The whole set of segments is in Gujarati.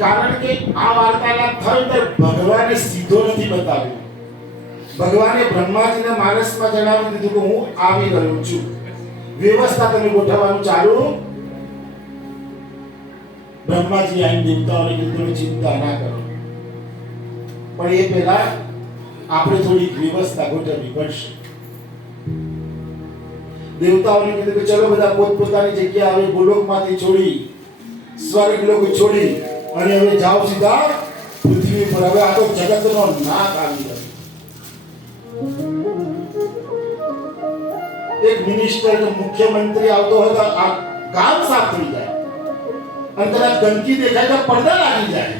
કારણ કે આ વાર્તાલાપ થયો ત્યારે ભગવાને સીધો નથી બતાવ્યો. ભગવાને બ્રહ્માજીના માનસમાં જણાવી દીધું કે હું આવી રહ્યો છું, વ્યવસ્થા તમે ગોઠવવાનું ચાલુ. બ્રહ્માજી આઈને દેવતાઓને કીધું ચિંતા ના કરો, પણ એ પહેલા આપણે થોડી વ્યવસ્થા ગોઠવવી પડશે. દેવતાઓને કીધું કે ચલો બધા પોતપોતાની જગ્યા હવે ગોલોકમાંથી છોડી, સ્વર્ગ લોક છોડી અને હવે જાઓ સીધા પૃથ્વી પર. હવે આ તો જગતનો નાશ આવી રહ્યો. એક મિનિસ્ટર કે મુખ્યમંત્રી આવતો હોય તો આ ગામ સાફ થઈ જાય, અને કદાચ ગંદકી દેખાય તો પડદા લાગી જાય.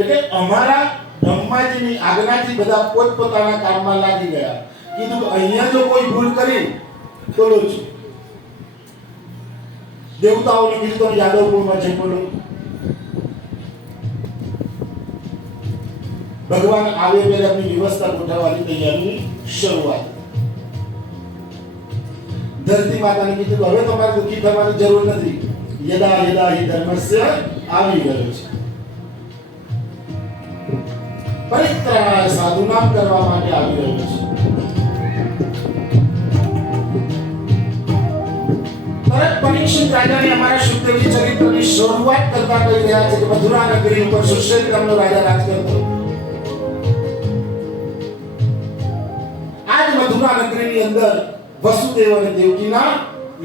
એટલે અમારા બ્રહ્માજીની આજ્ઞાથી બધા પોતપોતાના કામમાં લાગી ગયા. કીધું કે અહીંયા જો કોઈ ભૂલ કરી તો લોચો. દેવતાઓને કીધું તો યાદવપુરમાં જઈ પડો. ભગવાન આવે પહેલા એમની વ્યવસ્થા ગોઠવવાની તૈયારી શરૂઆત. ધરતી માતાને કીધું કે હવે તમારે દુઃખી થવાની જરૂર નથી. યદા યદા હિ ધર્મસ્ય આવી ગયો છે. પરિત્રાણાય સાધુનામ કરવા માટે આવી રહ્યો છે. તરત પરીક્ષિત રાજાને અમારા શુદ્ધદેવજી ચરિત્રની શરૂઆત કરતા કહી રહ્યા છે કે મથુરા નગરી ઉપર સુશેલ નામનો રાજા રાજ કરતો. આજ મથુરા નગરીની અંદર વસુદેવ અને દેવકીના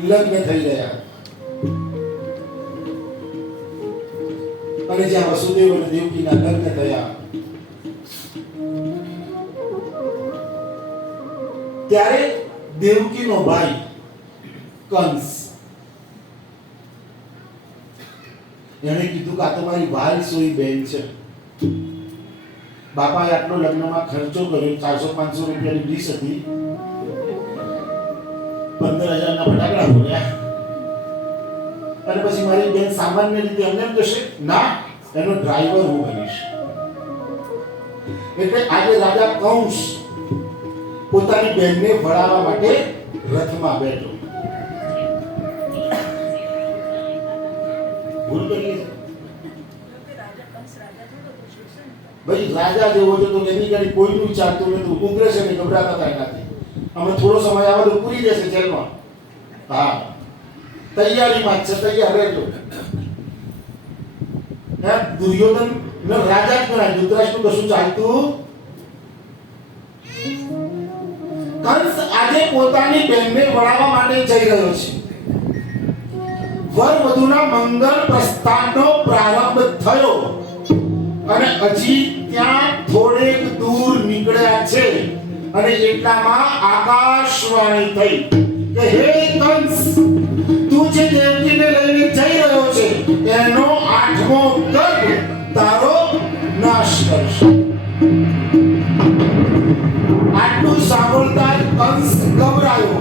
લગ્ન થઈ ગયા. અને જ્યાં વસુદેવ અને દેવકીના લગ્ન થયા ત્યારે દેવકીનો ભાઈ કંસ એને કીધું કે આ તમારી ભાઈ સોઈ બેન છે. બાપાએ આટલો લગ્નમાં ખર્ચો કર્યો, 400-500 રૂપિયાની ડીશ હતી, 15,000 ના ફટાકડા ફોડ્યા, અને પછી મારી બેન સામાન્ય રીતે એમને એમ કહેશે ના, એનો ડ્રાઈવર હું બનીશ. એટલે આજે રાજા કંસ પોતાની બેનને ભણાવવા માટે રથમાં બેઠો. ભૂલ કરી છે ભાઈ. રાજા જેવો છે તો એની ગાડી કોઈનું ચાલતું નથી, ઉગ્ર છે ને ગભરાતા થાય નથી. અમે થોડો સમય આવે તો પૂરી જશે જેલમાં. હા, તૈયારીમાં જ છે, તૈયાર રહેજો. દુર્યોધન રાજા જ ગણાય, ધૃતરાષ્ટ્રનું કશું ચાલતું. કંસ આજે પોતાની બેનને વળાવવા માટે જઈ રહ્યો છે. વર વધુના મંગલ પ્રસ્થાનનો પ્રારંભ થયો અને હજી ત્યાં થોડેક દૂર નીકળ્યા છે અને એટલામાં આકાશવાણી થઈ કે હે કંસ, તું જે દેવકીને લઈને જઈ રહ્યો છે એનો 8મો ગર્ભ તારો નાશ કરશે. આટલું સાંભળતા જ કંસ ગભરાયો,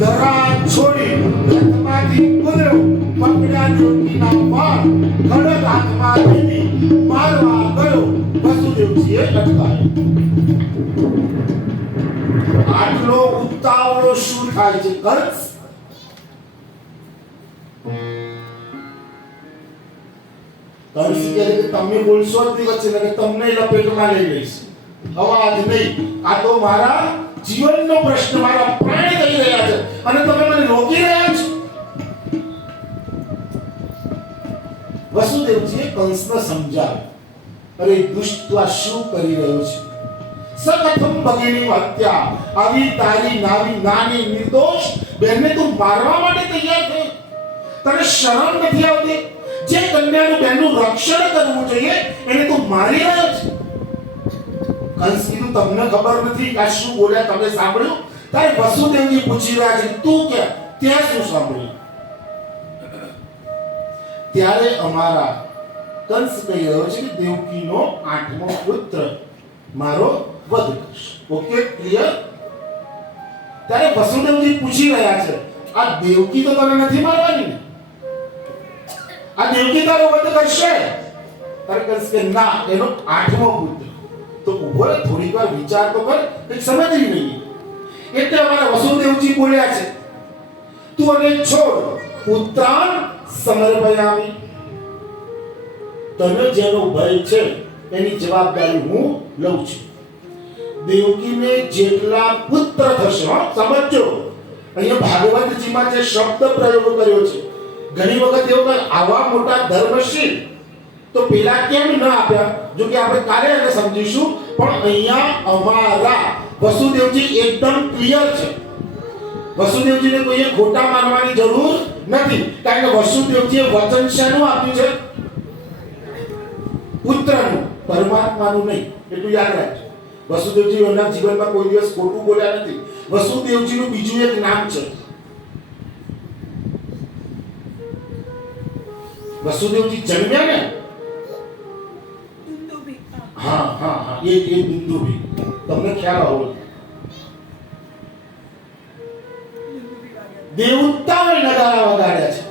ધરા છોડી રથમાંથી કૂદ્યો, પકડ્યા દેવકીના વાળ ખડક હાથમાં લીધી, મારવા ગયો. વસુદેવજીએ અટકાયો. આટલો ઉતાવળો શું થાય છે કંસ? કંસ કહે કે તમે બોલશો જ નહીં વચ્ચે, કે તમને લપેટમાં લઈ લઈશ. અવાજ નહીં, આ તો મારા જીવનનો પ્રશ્ન, મારા પ્રાણ થઈ રહ્યા છે અને તમે મને રોકી રહ્યા છો. વસુદેવજીએ કંસને સમજાવ્યું, અરે દુષ્ટ, તું આ શું કરી રહ્યો છે? સકથમ ભગિની હત્યા, આવી તારી નાની નિર્દોષ બેનને તું મારવા માટે તૈયાર થયો? તને શરમ નથી આવતી? જે કન્યાનું બેનનું રક્ષણ કરવું જોઈએ એને તું મારી રહ્યો છે. કંસ કીધું તમને ખબર નથી કે શું બોલ્યા, તમે સાંભળ્યું? તારે વસુદેવજી પૂછી રહ્યા છે, તું કે ત્યાં શું સાંભળ્યું? ત્યારે અમારા કંસ કહી રહ્યો છે કે દેવકીનો 8મો પુત્ર મારો વધ કરશે. Okay, clear? ત્યારે વસુદેવજી પૂછી રહ્યા છે, આ દેવકી તો તને નથી મારવાની ને? આ દેવકી તારો વધ કરશે? ત્યારે કંસ કે ના, એનો 8મો પુત્ર. તો ઉભો રહે, થોડીક વાર વિચાર તો કર, કંઈક સમજી નહીં. એટલે અમારા વસુદેવજી બોલ્યા છે, તું અને છોડ પુત્રાન સમર્પયામિ. તને જેનો ભય છે એની જવાબદારી હું લઉં છું. દેવકીને જેટલા પુત્ર થશે, સમજો અહીંયા ભાગવતજીમાં જે શબ્દ પ્રયોગ કર્યો છે, ઘણી વખત એવું કે આવા મોટા ધર્મશીલ તો પેલા કેમ ન આપ્યા, જો કે આપણે કાલે એને સમજીશું. પણ અહીંયા અમારા વસુદેવજી એકદમ ક્લિયર છે. વસુદેવજીને કોઈએ ખોટા માનવાની જરૂર નથી, કારણ કે વસુદેવજીએ વચન શાનું આપ્યું છે? પુત્રનું, પરમાત્માનું નહીં. એટલું યાદ રાખજો. વસુદેવજી એમના જીવનમાં કોઈ દિવસ ખોટું બોલ્યા નથી. વસુદેવજીનું બીજું એક નામ છે. વસુદેવજી જન્મ્યા ને, હા હા હા, એ બિંદુભી, તમને ખ્યાલ આવો. દેવતાઓએ નગારા વગાડ્યા છે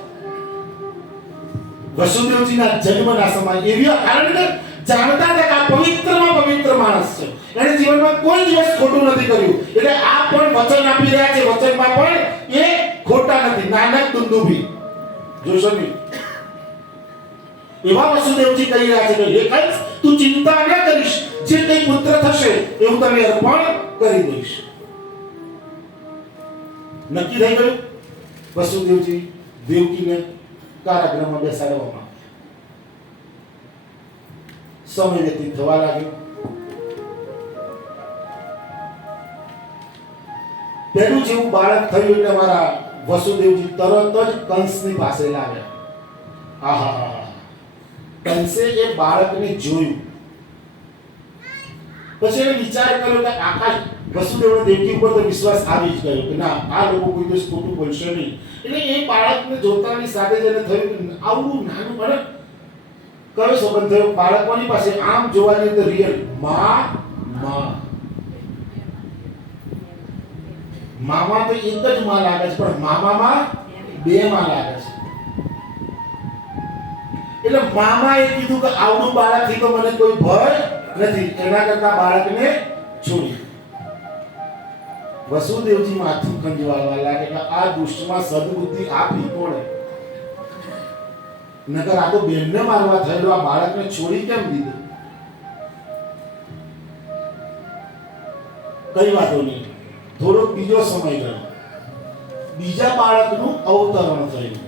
વસુદેવજીના જન્મના સમય. એવી કારણ કે જાણતા હતા કે આ પવિત્રમાં પવિત્ર માણસ છે, એને જીવનમાં કોઈ દિવસ ખોટું નથી કર્યું. એટલે આ પણ વચન આપી રહ્યા છે, વચનમાં પણ એ ખોટા નથી. નાનક દુંદુભી જોશો નહીં, એવા વસુદેવજી કહી રહ્યા છે કે હે કંસ, તું ચિંતા ન કરીશ, જે કઈ પુત્ર થશે એવું તને અર્પણ કરી દઈશ. નક્કી થઈ ગયું. વસુદેવજી દેવકીને કારાગૃહમાં બેસાડવામાં. સમય વ્યતીત થવા લાગ્યો. પહેલું જેવું બાળક થયું એટલે મારા વસુદેવજી તરત જ કંસની પાસે લાવ્યા. આહા, કંસે એ બાળકને જોયું, પછી એને વિચાર કર્યો કે આકાશ વસુદેવ દેવકી ઉપર તો વિશ્વાસ આવી જ ગયો કે ના, આ લોકો કોઈ દિવસ ખોટું બોલશે નહીં. એટલે એ બાળકને જોતાની સાથે જ એને થયું કે આવડું નાનું બાળક, કયો સંબંધ થયો બાળકોની પાસે? આમ જોવા જઈએ તો રિયલ મામા તો એક જ માં લાગે છે, પણ મામામાં બે માં લાગે છે. એટલે મામાએ કીધું કે આવડું બાળકથી તો મને કોઈ ભય નથી, એના કરતા બાળકને છોડી. વસુદેવજી માથું ખંજવાળવા લાગે કે આ દુષ્ટમાં સદબુદ્ધિ આપી કોણે? નકર આ તો બેનને મારવા થયેલો, આ બાળકને છોડી કેમ દીધું? કઈ વાતો નહીં. થોડોક બીજો સમય ગયો, બીજા બાળકનું અવતરણ થયું.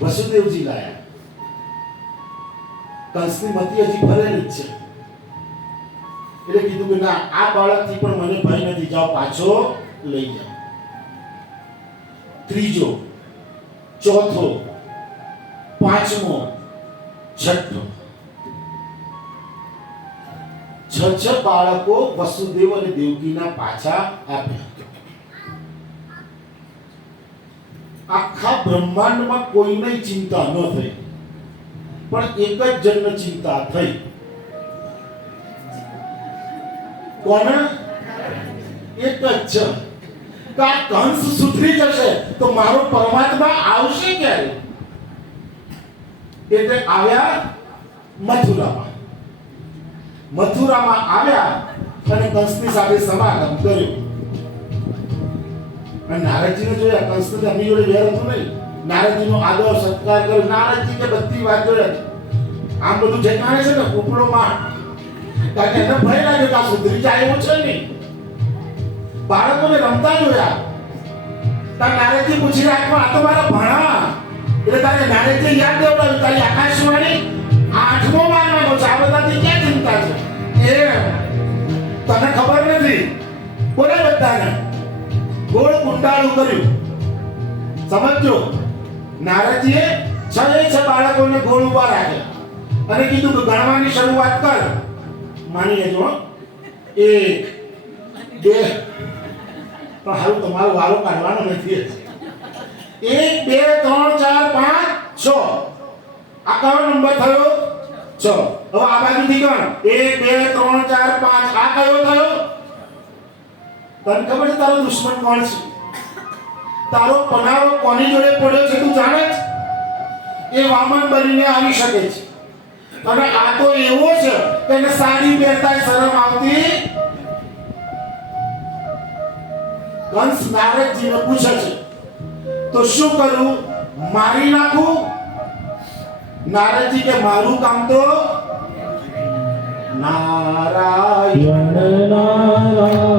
વસુદેવજી લાયા. કંસની મતી હજી ભરેલી જ છે, એટલે કીધું કે ના, આ બાળકથી પણ મને ભય નથી, જાઓ પાછો લઈ જાઓ. ત્રીજો, ચોથો, પાંચમો, છઠ્ઠો, છ બાળકો વસુદેવ અને દેવકીના પાછા આપ્યા. આખા બ્રહ્માંડમાં કોઈને ચિંતા ન થઈ, પણ એક જ જન્મ ચિંતા થઈ. કોને? એક જ છે કે આ કંસ સુધરી જશે તો મારો પરમાત્મા આવશે ક્યારે? એટલે આવ્યા મથુરામાં. મથુરામાં આવ્યા અને કંસની સાથે સમાગમ કર્યું. અને નારદજીને જોયા. કંસને એમની જોડે વેર હતું નહીં. નારદજીનો આદર સત્કાર કર્યો. નારદજી કે બધી વાત જોયા. આમ બધું ઠેકાણે છે ને, ઉપડો માં, કારણ કે એને ભય લાગ્યો કે આ સુધરી જાય એવું છે નહીં. બાળકોને રમતા જોયા. તાર નારદજી પૂછી રહ્યા પણ આ તો મારા ભણા. એટલે તારે નારદજી યાદ દેવડાવ્યું, તારી આકાશવાણી 8મો માનવાનો છે, આ બધાથી ક્યાં ચિંતા છે? એ તને ખબર નથી. બોલે બધાને ગોળ કુંડાળું કર્યું. સમજો, નારદજીએ 6 બાળકોને ગોળ ઉભા રાખ્યા અને કીધું કે ગણવાની શરૂઆત કર. માની લેજો, 1 2, પણ હારું તમારો વારો કાઢવાનો નથી. 1 2 3 4 5 6. આ કયો નંબર થયો? 6. હવે આ બાજુથી ગણ. 1 2 3 4 5. આ કયો થયો? તને ખબર છે તારો દુશ્મન કોણ છે? તારો પનારો કોની જોડે પડ્યો છે તું જાણે છે? એ વામન બનીને આવી શકે છે. અને આ તો એવો છે કે એને સાડી પહેરતા શરમ આવતી. કંસ નારદજીને પૂછે છે તો શું કરું? મારી નાખું? નારદજી કે મારું કામ તો નારાયણ નારાયણ